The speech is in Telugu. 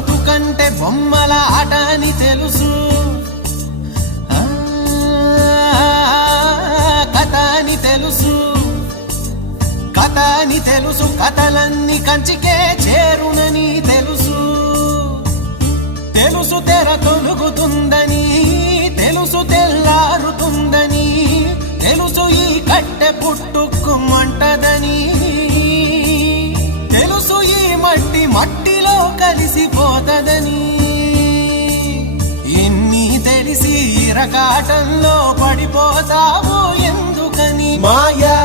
బతుకంటే బొమ్మల ఆట అని తెలుసు, కథ అని తెలుసు, కథ అని తెలుసు, కథలన్నీ కంచికే చేరునని తెలుసు, తెలుసు తెర తొలుగుతుందని, తెలుసు తెల్లారుతుందని, తెలుసు ఈ కట్టె పుట్టుకుమంటదని, తెలుసు ఈ మట్టి మట్టిలో కలిసిపోతదని, ఎన్ని తెలిసి ఇరకాటంలో పడిపోతావు ఎందుకని? మాయా